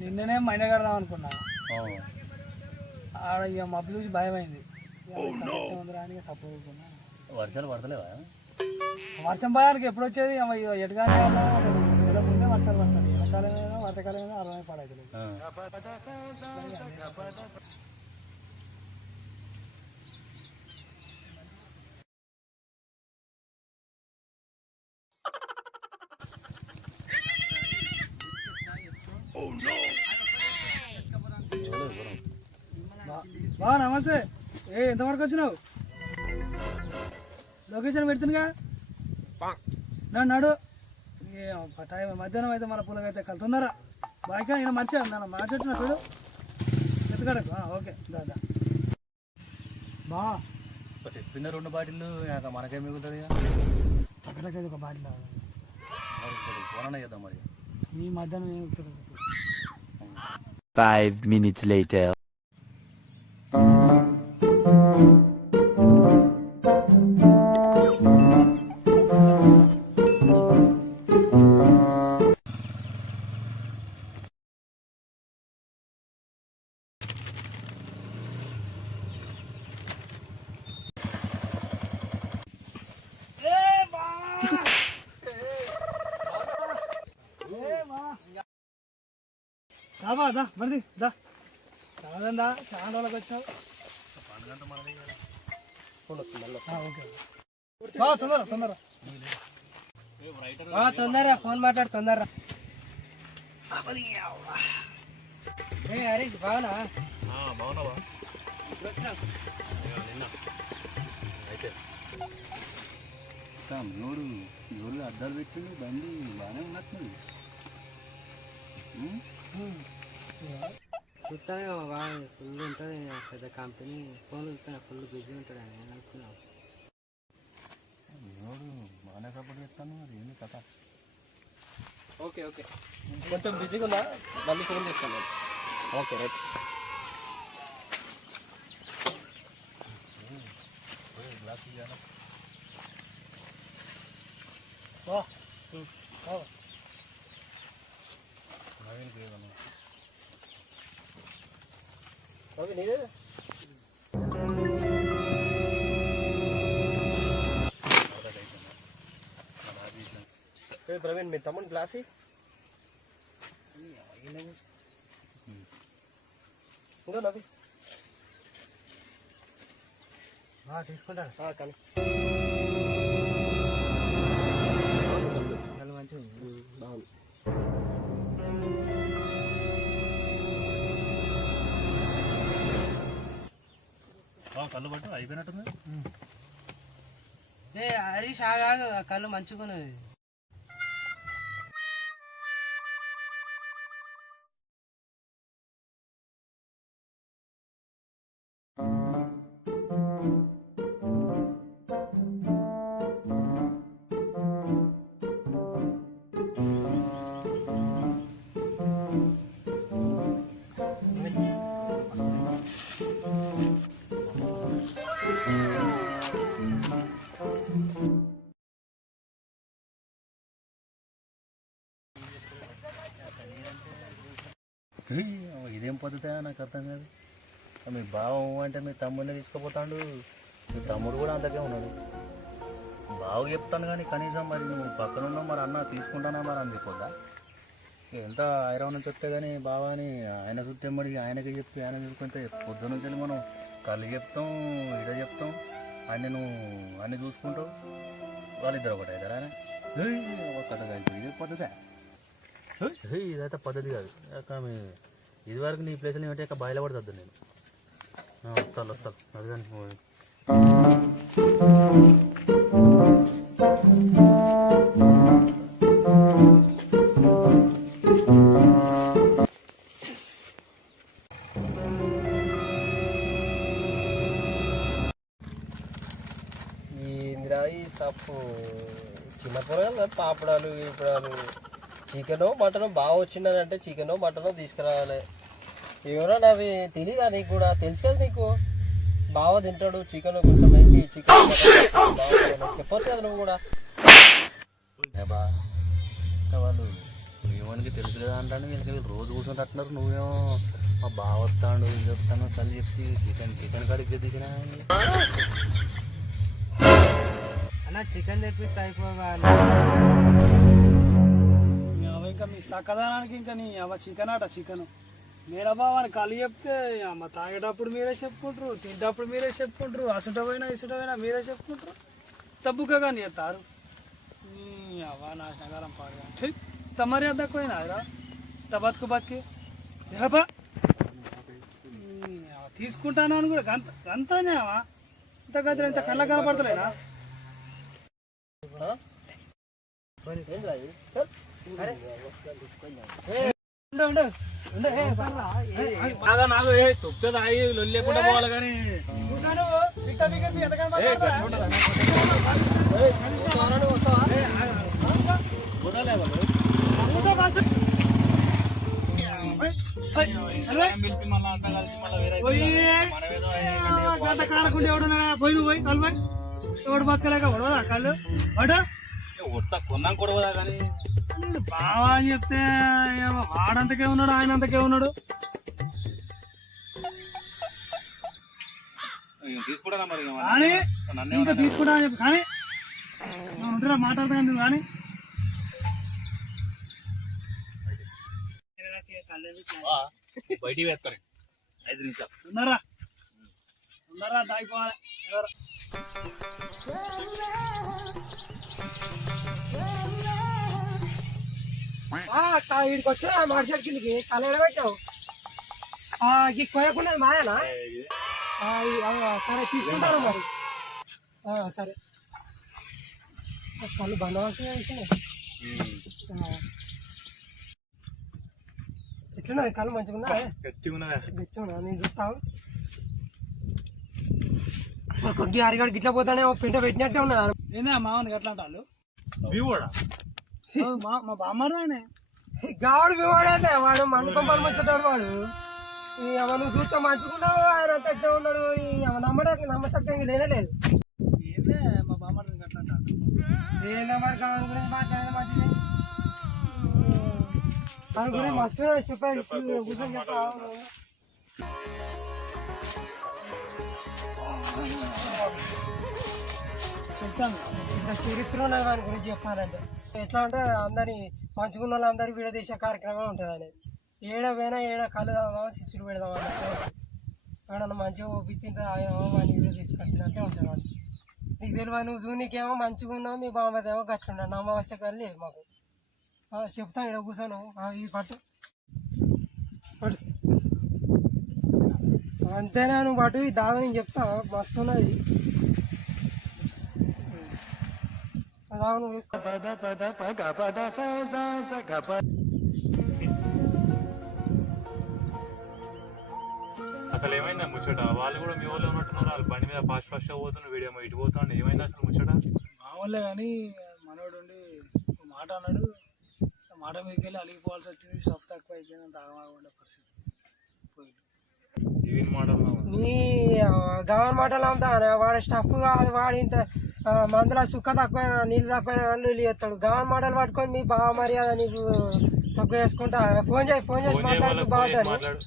నిన్ననే మైండ కడదాం అనుకున్నా. ఆడ ఇక మబ్బు చూసి భయం అయింది సపోర్ట్ అనుకున్నా వర్షాలు పడతలేవా? వర్షం భయానికి ఎప్పుడు వచ్చేది? ఎటుగానే నెల ముందే వర్షాలు వస్తాయి ఎండాకాలమైనా వర్షాకాలమైనా అరవై పడైతే బా నమస్తే. ఏ ఎంతవరకు వచ్చినావు? లొకేషన్ పెడుతుందిగా నన్ను నడు. టైం మధ్యాహ్నం అయితే మన పుల్లగా అయితే కలుతున్నారా బాయ్కా నేను మర్చా నన్ను మార్చొచ్చిన చూడు. ఎత్తుకడకు. ఓకే. దా దా. బా. చెప్పిన రెండు బాటిల్లు ఇక మనకేం మిగులుతుంది? అక్కడికైతే ఒక బాటిల్ చేద్దాం మరి. ఈ మధ్యాహ్నం ఏం ఎక్కుతుంది Five minutes రాబా దా మరిది దా. కాదందా చాలా రోజులకు వచ్చినావు. తొందర తొందర తొందరగా ఫోన్ మాట్లాడు తొందరగా ఏ హరీష్ బాగునా బాగున్నావా? అయితే నోడు నోడు అద్దాలు పెట్టిండు బండి బాగానే ఉన్నట్టుంది. చూస్తాను బాగా ఫుల్ ఉంటుంది పెద్ద కంపెనీ ఫోన్ చూస్తాను ఫుల్ బిజీ ఉంటుంది అని నేను అనుకున్నాను బాగానే సపోర్ట్ చేస్తాను మరి ఏంది కథ. Okay okay. కొంచెం బిజీగా ఉన్నా మళ్ళీ ఫోన్ చేస్తాను. Okay right. గ్లాస్ ఇవ్వాలా బా బా. నవీన్కి ఏమన్నా ఓకే నీదే ప్రవీణ్ మీ తమ్ముడు గ్లాస్ ఇంకా నవ్వి. తీసుకుంటాను. కానీ. కళ్ళు పట్టు అయిపోయినట్టుంది. ఏ హరీష్ ఆగా కళ్ళు మంచిగా ఉన్నది పద్ధతి నాకు అర్థం కాదు. మీ బావ అంటే మీ తమ్ముడిని తీసుకుపోతాడు. మీ తమ్ముడు కూడా అంతకే ఉన్నాడు. బావ చెప్తాను కానీ కనీసం మరి నువ్వు పక్కన ఉన్నావు మరి అన్న తీసుకుంటానా మరి అని చెప్పొద్దా ఎంత ఐరవ్ నుంచి వస్తే కానీ బావ అని ఆయన చుట్టే మరి ఆయనకి చెప్పి ఆయన చూసుకుంటే పొద్దు నుంచి వెళ్ళి మనం కళ్ళు చెప్తాం ఇడ చెప్తాం. అన్ని నువ్వు అన్ని చూసుకుంటావు. వాళ్ళిద్దరు ఒకటి అవుతారా ఆయన ఒక కథ కానీ ఇదే పద్ధతే. ఇదైతే పద్ధతి కాదు. కానీ ఇదివరకు నీ ప్లేస్లో ఏమంటే ఇక బాయిలో పడుతుంది నేను. వస్తాను వస్తాను అదిగాని కానీ నువ్వు- ఈ తప్పు చిన్న పొరగాలు పాపడాలు ఇప్పుడాలు చికెన్ మటన్ బాగా వచ్చిందని చికెన్ మటన్ తీసుకురావాలి. ఎవరో నావి తెలియదా నీకు కూడా? తెలుసు కదా నీకు? బాగా తింటాడు చికెన్ కొంచెం ఏంటి? చికెన్ చెప్పొచ్చు కదా నువ్వు కూడా? ఏ బా ఇంకా వాళ్ళు మనకి తెలుసు కదా అంటాను వీళ్ళకి వీళ్ళు రోజు కూర్చుంటున్నారు నువ్వేమో మా బావ వస్తాడు ఇది వస్తాను తల్లి చెప్తే చికెన్ చికెన్ కాడికి తెచ్చిన అన్న చికెన్ తెప్పిస్తే అయిపోగా చక్కదనానికి ఇంకా నీ అమ్మ చికెన్ అట చికెన్. మేడబావాని కళ్ళు చెప్తే అమ్మ తాగేటప్పుడు మీరే చెప్పుకుంటారు తింటప్పుడు మీరే చెప్పుకుంటారు అసటమైనా ఇసటమైనా మీరే చెప్పుకుంటారు. తప్పుగా కానీ చెప్తారు నీ అవ్వ నాశనకాలం పాడు తమరి అద్దకపోయినా రా. బతుకు బతికి. ఏపా తీసుకుంటాను అని కూడా గంత గంతనే అమ్మా ఇంత గదిలో ఇంత కళ్ళ కనపడతలేనా? ఉండు, ఉండు. లొల్లి లేకుండా పోవాలి కానీ కూర్చోను, పోయి. పోయి ఎవడు బతకలేక పడవదా కళ్ళు పడు కొన్నాం కూడా కానీ. నేను బావా అని చెప్తే ఏమో వాడంతకే ఉన్నాడు ఆయన అంతకే ఉన్నాడు తీసుకుంటా మరి కానీ నన్నే ఇంకా తీసుకుంటా అని చెప్పి కానీ నువ్వు ఉంటారా మాట్లాడతా నువ్వు కానీ వా, బయటికి వేస్తారు ఐదు నిమిషాలు ఉన్నారా ఉన్నారా దాగిపోవాలి ఎవరు? వీడికి వచ్చిన మాడి చెట్టుకి కళ్ళ పెట్టావు. ఈ కొయ్యకున్నది మాయనా? ఆ, ఆ, సరే తీసుకుంటాను మరి. ఆ, సరే. కళ్ళు బందోబస్తు. ఆ. ఎట్లున్నది కళ్ళు మంచిగా ఉన్నా గట్టిగా నేను చూస్తావు కొద్ది అరిగాడు గిట్ల పోతానే ఓ పింట పెట్టినట్టే ఉన్నదా నేనే ఆ మామని ఎట్లా అంటారు? కూడా మా మా బామ్మారు ఆయనే గావుడు వివాడే వాడు మంది పంపలు ముచ్చటాడు వాడు. నువ్వు చూస్తే మంచుకున్నావు ఆయన అంతా ఎట్లా ఉన్నాడు. నమ్మడానికి నమ్మసక్యంగా లేనేలేదు ఏందే మా బామ్మారు ఎట్లా అంటారు? ఏ నెంబర్ కావాలి గురించి మాట్లాడడం మంచిది దాని గురించి మస్తు చెప్పేది కూర్చొని చెప్తాను ఇంకా చరిత్ర దాని గురించి చెప్పాలంటే. ఎట్లా అంటే అందరి మంచుకున్న వాళ్ళందరూ విడదీసే కార్యక్రమం ఉంటుంది అనేది ఏడ పోయినా ఏడ కళ్ళు తాగుదామా పెడదామని పెడదామా అన్నట్టు. మంచిగా ఒప్పితే వాడిని వీడియో తీసుకొచ్చినట్టే ఉంటుంది వాడు నీకు తెలియదు నువ్వు చూనికేమో మంచిగా ఉన్నావు మీ బామ్మదేమో గట్లున్నాడు అమావాస్య కానీ లేదు మాకు. చెప్తాను ఇక్కడ కూర్చోను. ఈ పట్టు. పట్టు. అంతేనా నువ్వు పట్టు? ఈ దావ నేను చెప్తా మస్తు ఉన్నది దావ నువ్వు వేసుకో అసలు ఏమైందా ముచ్చట? వాళ్ళు కూడా మీ వాళ్ళు ఉన్నట్టున్నారు వాళ్ళు బండి మీద ఫాస్ట్ ఫాస్ట్ పోతున్న వీడియో ఇటు పోతాండి ఏమైంది అసలు ముచ్చట? మా వాళ్ళే కానీ మనోడు ఉండి ఒక మాట అన్నాడు. ఆ మాట మీదకి వెళ్ళి అలిగిపోవాల్సి వచ్చింది. స్టఫ్ తక్కువ అయిపోయింది తాగమాగా ఉండే పరిస్థితి. నీ గవన్ మాటలు అమ్ముతా వాడు స్టఫ్ కాదు వాడు ఇంత మందుల సుక్క తక్కువ నీళ్ళు తక్కువ నీళ్ళు చేస్తాడు. గవన్ మాటలు పట్టుకొని మీ బావ మర్యాద నీకు తక్కువ చేసుకుంటా. ఫోన్ చేయి ఫోన్ చేసి మాట్లాడుతూ చేసి బాగుంటుంది మాట్లాడు.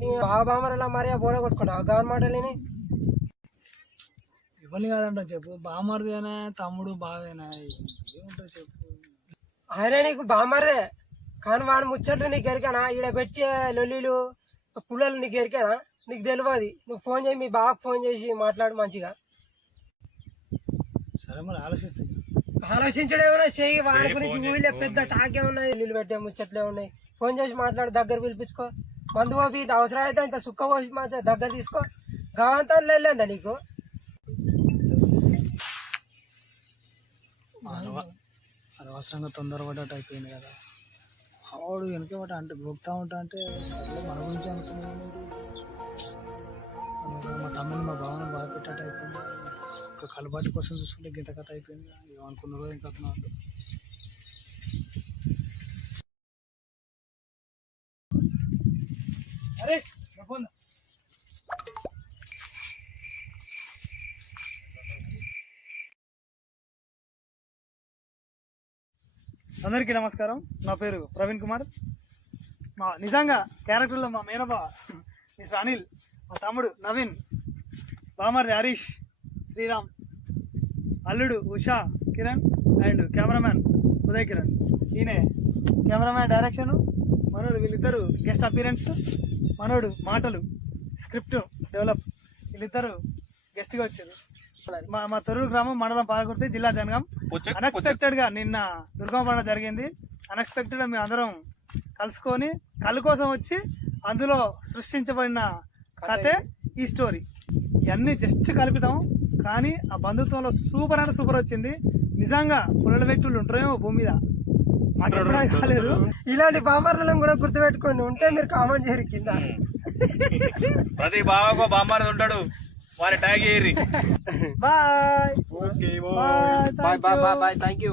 నీ బావ బామరలా మర్యాద బోడ కొట్టుకుంటావు గవన్ మాటలేని ఇవ్వని కాదంట చెప్పు. బామ్మరిదేనా తమ్ముడు బావేనా. ఏముంటుంది చెప్పు? ఆయన నీకు బామర్రే కానీ వాడు ముచ్చట్లు నీకు ఎరికానా? ఈడ పెట్టే లొల్లీలు పుల్లలు నీకు ఎరికానా? నీకు తెలియదు నువ్వు ఫోన్ చేయి మీ బావకు ఫోన్ చేసి మాట్లాడు మంచిగా. సరే మరి ఆలోచిస్తే. ఆలోచించడం ఏమైనా చెయ్యి వారి గురించి ఊళ్ళో పెద్ద టాకే ఉన్నాయి నీళ్ళు పెట్టే ముచ్చట్లే ఉన్నాయి ఫోన్ చేసి మాట్లాడు దగ్గర పిలిపించుకో. మందు పోపి ఇది అవసరం అయితే ఇంత సుక్క పోసి మాత్రం దగ్గర తీసుకో. గవంతా లేలేదా నీకు? అనవ- అనవసరంగా తొందరపడ్డట్టు అయిపోయింది కదా. ఆవాడు వెనక పట్ట అంటే గొప్పతా ఉంటా అంటే మన గురించి అనుకున్నాను మా తమ్ముని మా భావన బాధ పెట్టట్టు అయిపోయింది. ఒక కలబాటి కోసం చూసుకుంటే గింత కథ అయిపోయింది. ఏమనుకున్నారో ఇంకా నాకు అరే అందరికీ నమస్కారం. నా పేరు ప్రవీణ్ కుమార్. మా నిజంగా క్యారెక్టర్లో మా మేనబా మిస్టర్ అనిల్ మా తమ్ముడు నవీన్ బామర్ది హరీష్ శ్రీరామ్ అల్లుడు ఉషా కిరణ్ అండ్ కెమెరామ్యాన్ ఉదయ్ కిరణ్. ఈయనే కెమెరామ్యాన్ డైరెక్షన్ మనోడు వీళ్ళిద్దరు గెస్ట్ అపీరెన్స్ మనోడు మాటలు స్క్రిప్ట్ డెవలప్. వీళ్ళిద్దరు గెస్ట్గా వచ్చారు. మా మా తొర్రూరు గ్రామం మండలం పాలకుర్తి జిల్లా జనగాం. అన్ఎక్స్పెక్టెడ్గా నిన్న దుర్గమ్మ పండుగ జరిగింది. అన్ఎక్స్పెక్టెడ్గా మేము అందరం కలుసుకొని కళ్ళు కోసం వచ్చి అందులో సృష్టించబడిన కథే ఈ స్టోరీ ఇవన్నీ జస్ట్ కలుపుతాం కానీ ఆ బంధుత్వంలో సూపర్ అంటే సూపర్ వచ్చింది. నిజంగా పుల్లల వ్యక్తులు ఉంటారేమో భూమి మీద. మాకు ఎప్పుడూ కాలేదు. ఇలాంటి బాంబర్లను కూడా గుర్తుపెట్టుకొని ఉంటే మీరు కామెంట్ చేయరు కింద. ప్రతి బావకు బామ్మారది ఉంటాడు. వారి tag చేయరి bye. Okay bye. Bye bye bye bye thank you